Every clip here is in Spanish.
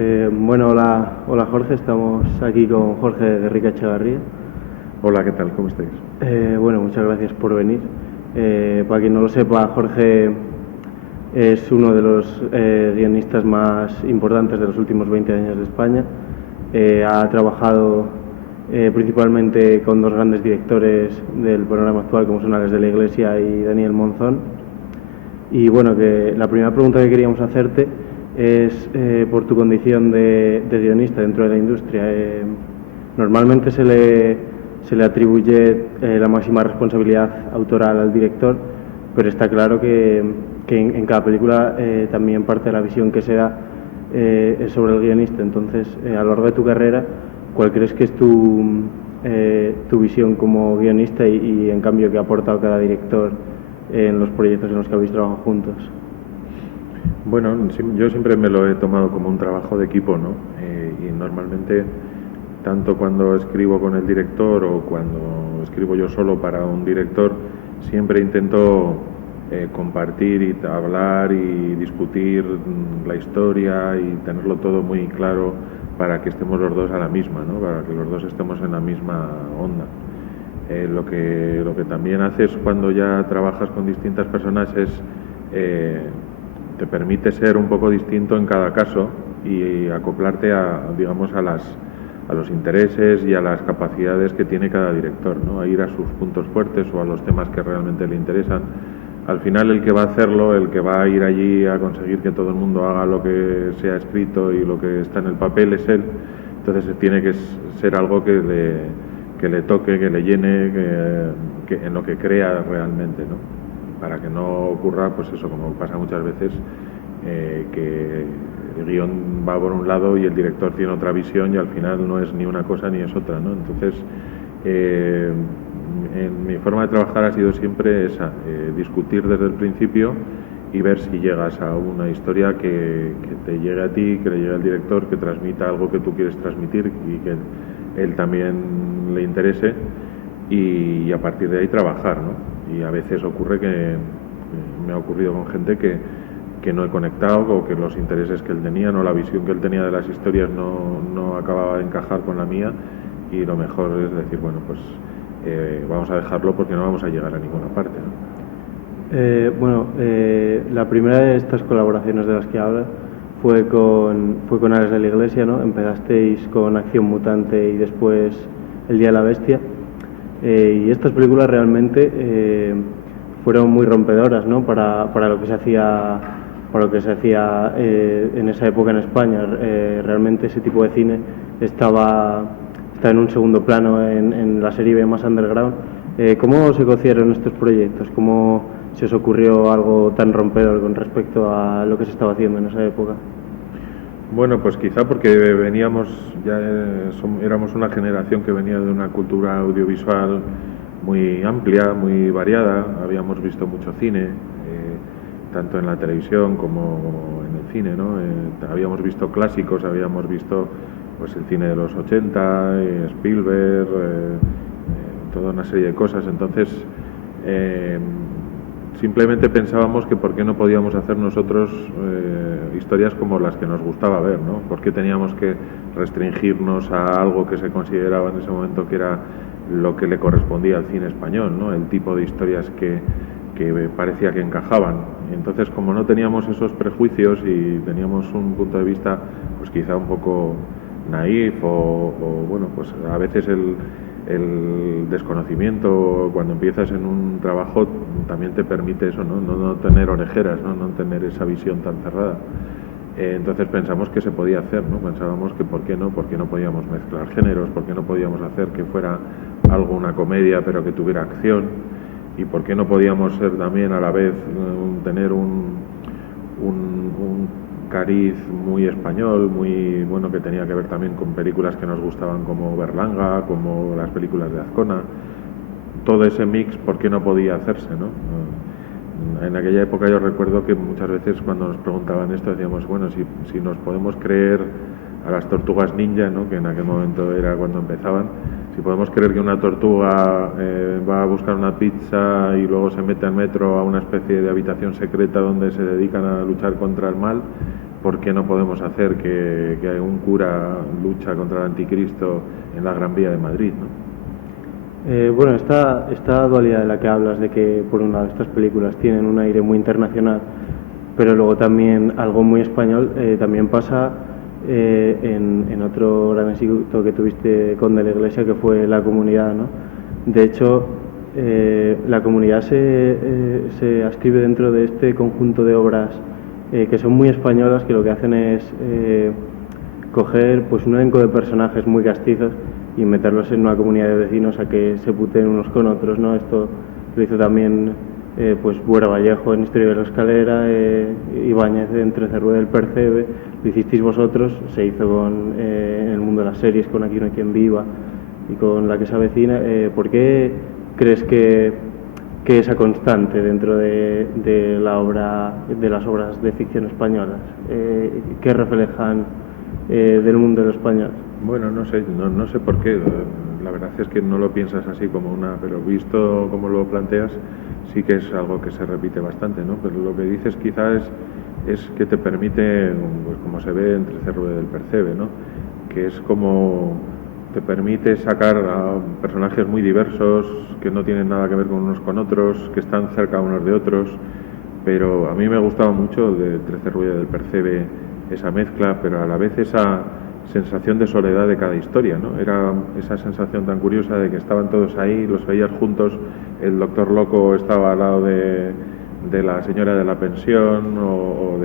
Hola Jorge, estamos aquí con Jorge Guerrica Echevarría. Hola, ¿qué tal? ¿Cómo estáis? Muchas gracias por venir. Para quien no lo sepa, Jorge es uno de los guionistas más importantes de los últimos 20 años de España. Ha trabajado principalmente con dos grandes directores del panorama actual, como son Alex de la Iglesia y Daniel Monzón. Y bueno, que la primera pregunta que queríamos hacerte es por tu condición de guionista dentro de la industria. Normalmente se le atribuye la máxima responsabilidad autoral al director, pero está claro que en cada película también parte de la visión que se da es sobre el guionista. Entonces, a lo largo de tu carrera, ¿cuál crees que es tu visión como guionista y en cambio que ha aportado cada director en los proyectos en los que habéis trabajado juntos? Bueno, yo siempre me lo he tomado como un trabajo de equipo, ¿no? Y normalmente, tanto cuando escribo con el director o cuando escribo yo solo para un director, siempre intento compartir y hablar y discutir la historia y tenerlo todo muy claro para que estemos los dos a la misma, ¿no? Para que los dos estemos en la misma onda. Lo que también haces cuando ya trabajas con distintas personas es te permite ser un poco distinto en cada caso y acoplarte digamos, a los intereses y a las capacidades que tiene cada director, ¿no? A ir a sus puntos fuertes o a los temas que realmente le interesan. Al final el que va a hacerlo, el que va a ir allí a conseguir que todo el mundo haga lo que se ha escrito y lo que está en el papel es él. Entonces tiene que ser algo que le toque, que le llene, que en lo que crea realmente, ¿no? Para que no ocurra, pues eso, como pasa muchas veces, que el guión va por un lado y el director tiene otra visión y al final no es ni una cosa ni es otra, ¿no? Entonces, en mi forma de trabajar ha sido siempre esa, discutir desde el principio y ver si llegas a una historia que te llegue a ti, que le llegue al director, que transmita algo que tú quieres transmitir y que él también le interese y a partir de ahí trabajar, ¿no? Y a veces ocurre que me ha ocurrido con gente que no he conectado o que los intereses que él tenía o la visión que él tenía de las historias no acababa de encajar con la mía y lo mejor es decir, bueno, pues vamos a dejarlo porque no vamos a llegar a ninguna parte, ¿no? La primera de estas colaboraciones de las que hablas fue con Alex de la Iglesia, ¿no? Empezasteis con Acción Mutante y después El Día de la Bestia. Y estas películas realmente fueron muy rompedoras, ¿no? Para lo que se hacía en esa época en España. Realmente ese tipo de cine está en un segundo plano en la serie B más underground. ¿Cómo se cocieron estos proyectos? ¿Cómo se os ocurrió algo tan rompedor con respecto a lo que se estaba haciendo en esa época? Bueno, pues quizá porque éramos una generación que venía de una cultura audiovisual muy amplia, muy variada. Habíamos visto mucho cine, tanto en la televisión como en el cine, ¿no? Habíamos visto clásicos, habíamos visto pues el cine de los 80, Spielberg, toda una serie de cosas. Entonces, simplemente pensábamos que por qué no podíamos hacer nosotros historias como las que nos gustaba ver, ¿no? ¿Por qué teníamos que restringirnos a algo que se consideraba en ese momento que era lo que le correspondía al cine español, ¿no? El tipo de historias que parecía que encajaban. Y entonces, como no teníamos esos prejuicios y teníamos un punto de vista, pues quizá un poco naif o bueno, pues a veces el desconocimiento cuando empiezas en un trabajo también te permite eso, no tener orejeras, no tener esa visión tan cerrada. Entonces pensamos que se podía hacer, ¿no? Pensábamos que por qué no podíamos mezclar géneros, por qué no podíamos hacer que fuera algo una comedia pero que tuviera acción y por qué no podíamos ser también a la vez tener un cariz muy español, muy bueno, que tenía que ver también con películas que nos gustaban como Berlanga, como las películas de Azcona. Todo ese mix, ¿por qué no podía hacerse, no? En aquella época yo recuerdo que muchas veces cuando nos preguntaban esto decíamos, bueno, si nos podemos creer a las tortugas ninja, ¿no? Que en aquel momento era cuando empezaban, si podemos creer que una tortuga va a buscar una pizza y luego se mete al metro a una especie de habitación secreta donde se dedican a luchar contra el mal, ¿por qué no podemos hacer que un cura lucha contra el anticristo en la Gran Vía de Madrid, ¿no? Bueno, esta dualidad de la que hablas, de que por un lado estas películas tienen un aire muy internacional, pero luego también algo muy español, también pasa en otro gran éxito que tuviste con De la Iglesia, que fue La Comunidad, ¿no? De hecho, La Comunidad se ascribe dentro de este conjunto de obras que son muy españolas, que lo que hacen es coger pues un elenco de personajes muy castizos y meterlos en una comunidad de vecinos a que se puteen unos con otros, ¿no? Esto lo hizo también pues Buera Vallejo en Historia de la Escalera, Ibáñez en Trece Rueda del Percebe, lo hicisteis vosotros, se hizo en el mundo de las series con Aquí no hay quien viva y con La que se avecina. ¿Por qué crees que esa constante dentro de la obra, de las obras de ficción españolas, que reflejan del mundo de lo español? Bueno, no sé por qué. La verdad es que no lo piensas así como pero visto como lo planteas, sí que es algo que se repite bastante, ¿no? Pero lo que dices quizás es que te permite, pues como se ve en Trece Rueda del Percebe, ¿no? Que es como te permite sacar a personajes muy diversos, que no tienen nada que ver con unos con otros, que están cerca unos de otros, pero a mí me gustaba mucho de Trece Rueda del Percebe esa mezcla, pero a la vez esa sensación de soledad de cada historia, ¿no? Era esa sensación tan curiosa de que estaban todos ahí, los veías juntos, el doctor loco estaba al lado de la señora de la pensión o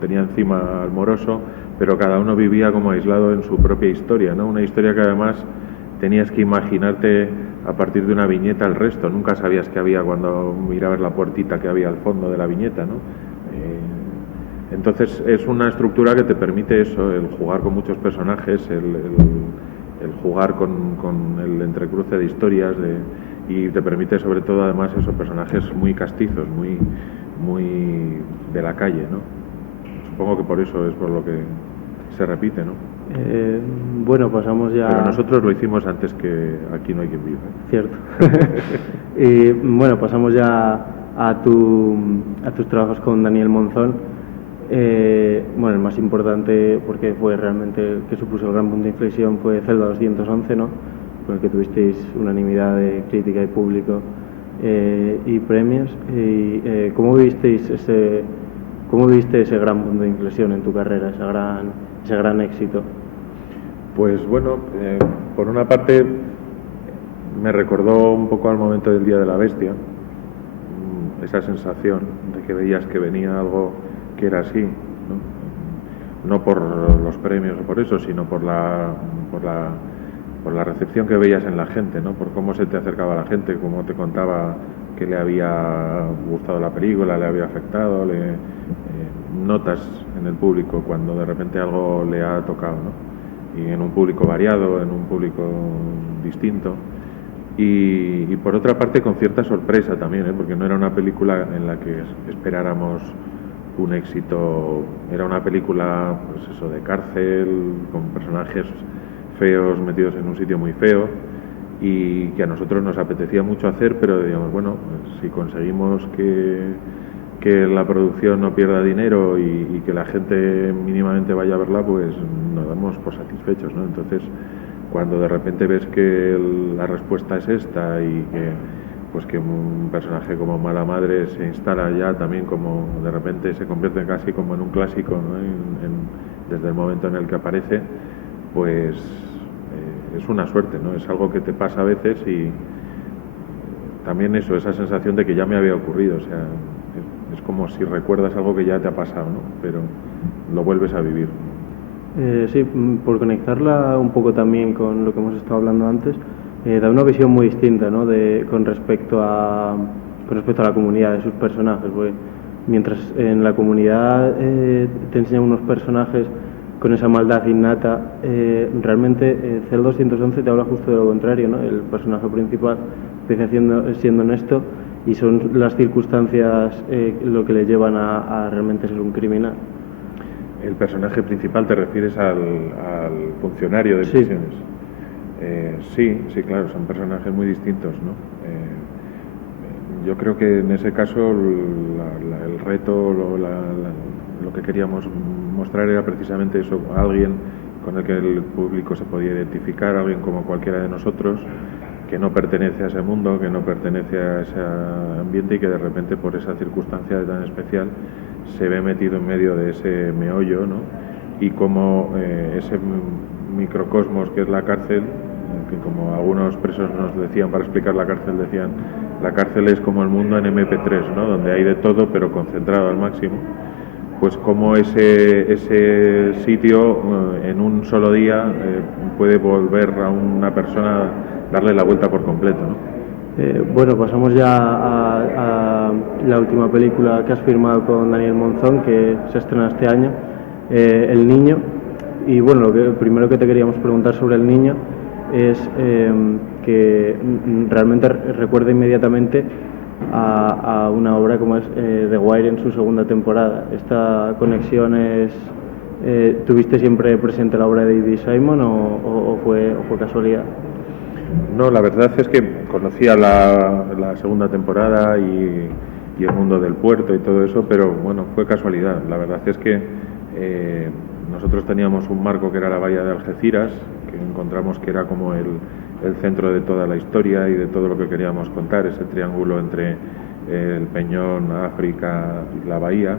tenía encima al moroso, pero cada uno vivía como aislado en su propia historia, ¿no? Una historia que además tenías que imaginarte a partir de una viñeta el resto, nunca sabías qué había cuando mirabas la puertita que había al fondo de la viñeta, ¿no? Entonces es una estructura que te permite eso, el jugar con muchos personajes, el jugar con el entrecruce de historias y te permite sobre todo además esos personajes muy castizos, muy de la calle, ¿no? Supongo que por eso es por lo que se repite, ¿no? Bueno, pasamos ya... Pero nosotros lo hicimos antes que Aquí no hay quien viva. Cierto. Y bueno, pasamos ya a tus trabajos con Daniel Monzón. Bueno, el más importante, porque fue realmente el que supuso el gran punto de inflexión, fue Celda 211, ¿no? Con el que tuvisteis unanimidad de crítica y público y premios. ¿Cómo visteis ese gran punto de inflexión en tu carrera, ese gran éxito? Pues bueno, por una parte me recordó un poco al momento del Día de la Bestia, esa sensación de que veías que venía algo que era así, no por los premios o por eso, sino por la recepción que veías en la gente, ¿no? Por cómo se te acercaba la gente, cómo te contaba que le había gustado la película, le había afectado, notas en el público cuando de repente algo le ha tocado, ¿no? Y en un público variado, en un público distinto. Y por otra parte con cierta sorpresa también, porque no era una película en la que esperáramos un éxito, era una película pues eso, de cárcel, con personajes feos metidos en un sitio muy feo y que a nosotros nos apetecía mucho hacer, pero digamos, bueno, pues, si conseguimos que la producción no pierda dinero y que la gente mínimamente vaya a verla, pues nos damos por satisfechos, ¿no? Entonces, cuando de repente ves que la respuesta es esta y que un personaje como Mala Madre se instala ya también como de repente se convierte casi como en un clásico, ¿no? Desde el momento en el que aparece, pues es una suerte, ¿no? Es algo que te pasa a veces y también eso, esa sensación de que ya me había ocurrido, o sea, es como si recuerdas algo que ya te ha pasado, ¿no? Pero lo vuelves a vivir. Sí, por conectarla un poco también con lo que hemos estado hablando antes, da una visión muy distinta, ¿no? con respecto a la comunidad de sus personajes, porque mientras en la comunidad te enseñan unos personajes con esa maldad innata, realmente Cel 211 te habla justo de lo contrario, ¿no? El personaje principal empieza siendo honesto y son las circunstancias lo que le llevan a realmente ser un criminal. ¿El personaje principal te refieres al funcionario de prisiones? Sí, claro, son personajes muy distintos, ¿no? Yo creo que en ese caso el reto, lo lo que queríamos mostrar era precisamente eso, alguien con el que el público se podía identificar, alguien como cualquiera de nosotros, que no pertenece a ese mundo, que no pertenece a ese ambiente y que de repente por esa circunstancia tan especial se ve metido en medio de ese meollo, ¿no? Y como ese microcosmos que es la cárcel, que como algunos presos nos decían para explicar la cárcel, decían, la cárcel es como el mundo en MP3, ¿no? Donde hay de todo pero concentrado al máximo. Pues como ese sitio en un solo día puede volver a una persona, darle la vuelta por completo, ¿no? Bueno, pasamos ya a la última película que has firmado con Daniel Monzón, que se estrena este año, El Niño. Y bueno, lo primero que te queríamos preguntar sobre El Niño es que realmente recuerda inmediatamente a una obra como es The Wire en su segunda temporada. ¿Esta conexión es... ¿tuviste siempre presente la obra de David Simon o fue casualidad? No, la verdad es que conocía la segunda temporada y el mundo del puerto y todo eso, pero bueno, fue casualidad. La verdad es que nosotros teníamos un marco que era la bahía de Algeciras, que encontramos que era como el centro de toda la historia y de todo lo que queríamos contar, ese triángulo entre el Peñón, África y la bahía.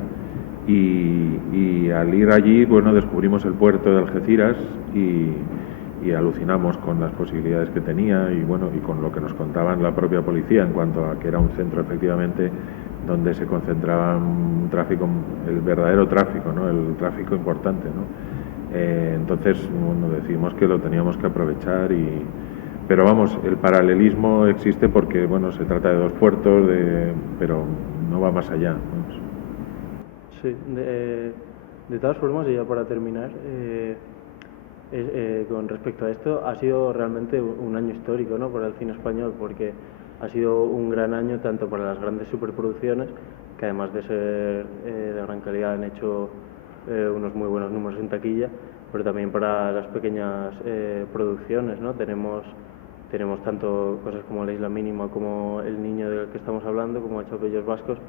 Y al ir allí, bueno, descubrimos el puerto de Algeciras y alucinamos con las posibilidades que tenía y bueno, y con lo que nos contaban la propia policía en cuanto a que era un centro efectivamente donde se concentraba un tráfico, el verdadero tráfico, ¿no? El tráfico importante, ¿no? Entonces, bueno, decidimos que lo teníamos que aprovechar pero vamos, el paralelismo existe porque bueno, se trata de dos puertos, pero no va más allá, ¿no? Sí, de todas formas, y ya para terminar, con respecto a esto, ha sido realmente un año histórico, ¿no?, para el cine español, porque ha sido un gran año tanto para las grandes superproducciones, que además de ser de gran calidad han hecho unos muy buenos números en taquilla, pero también para las pequeñas producciones, ¿no? Tenemos tanto cosas como La Isla Mínima, como El Niño del que estamos hablando, como Chapellos Vascos,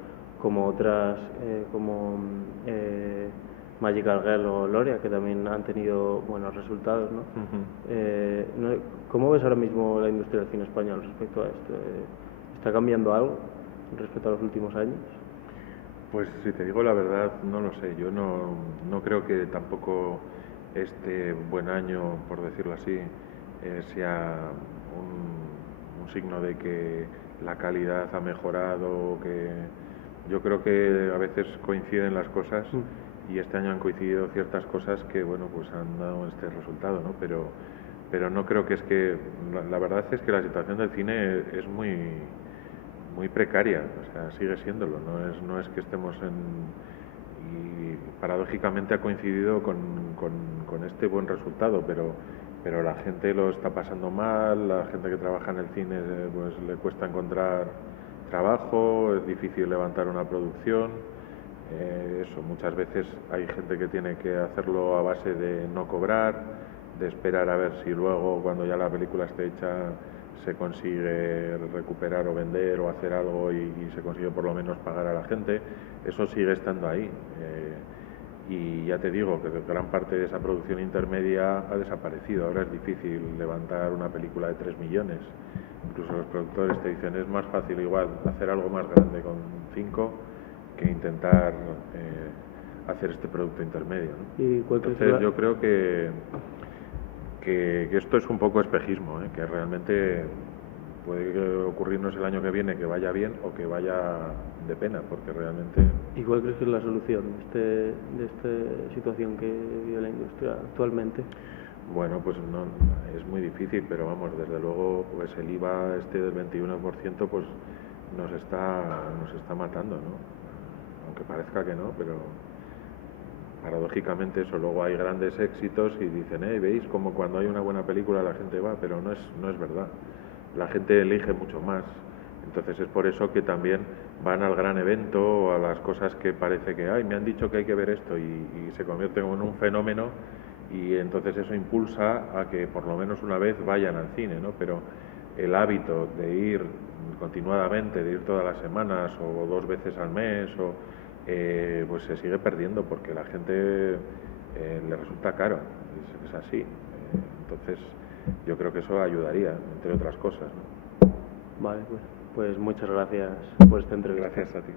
como otras como Magical Girl o Gloria, que también han tenido buenos resultados, ¿no? Uh-huh. ¿Cómo ves ahora mismo la industria del cine español respecto a esto? ¿Está cambiando algo respecto a los últimos años? Pues si te digo la verdad, no lo sé. Yo no creo que tampoco este buen año, por decirlo así, sea un signo de que la calidad ha mejorado, que yo creo que a veces coinciden las cosas y este año han coincidido ciertas cosas que bueno, pues han dado este resultado, ¿no? Pero no creo que es que la verdad es que la situación del cine es muy precaria, o sea, sigue siéndolo, no es que estemos y paradójicamente ha coincidido con este buen resultado, pero la gente lo está pasando mal, la gente que trabaja en el cine pues le cuesta encontrar trabajo, es difícil levantar una producción, eso, muchas veces hay gente que tiene que hacerlo a base de no cobrar, de esperar a ver si luego cuando ya la película esté hecha se consigue recuperar o vender o hacer algo y se consigue por lo menos pagar a la gente. Eso sigue estando ahí. Y ya te digo que gran parte de esa producción intermedia ha desaparecido. Ahora es difícil levantar una película de 3 millones. Incluso los productores te dicen es más fácil igual hacer algo más grande con 5 que intentar hacer este producto intermedio, ¿no? Entonces yo creo que esto es un poco espejismo, que realmente puede ocurrirnos el año que viene que vaya bien o que vaya de pena, porque realmente... ¿Y cuál crees que es la solución de esta situación que vive la industria actualmente? Bueno, pues no, es muy difícil, pero vamos, desde luego pues el IVA del 21% pues nos está matando, ¿no? Aunque parezca que no, pero paradójicamente eso, luego hay grandes éxitos y dicen, veis como cuando hay una buena película la gente va, pero no es verdad. La gente elige mucho más. Entonces es por eso que también van al gran evento o a las cosas que parece que, me han dicho que hay que ver esto y se convierte como en un fenómeno y entonces eso impulsa a que por lo menos una vez vayan al cine, ¿no? Pero el hábito de ir continuadamente, de ir todas las semanas o 2 veces al mes pues se sigue perdiendo porque la gente le resulta caro, es así. Entonces yo creo que eso ayudaría, entre otras cosas, ¿no? Vale, pues muchas gracias por esta entrevista. Gracias a ti.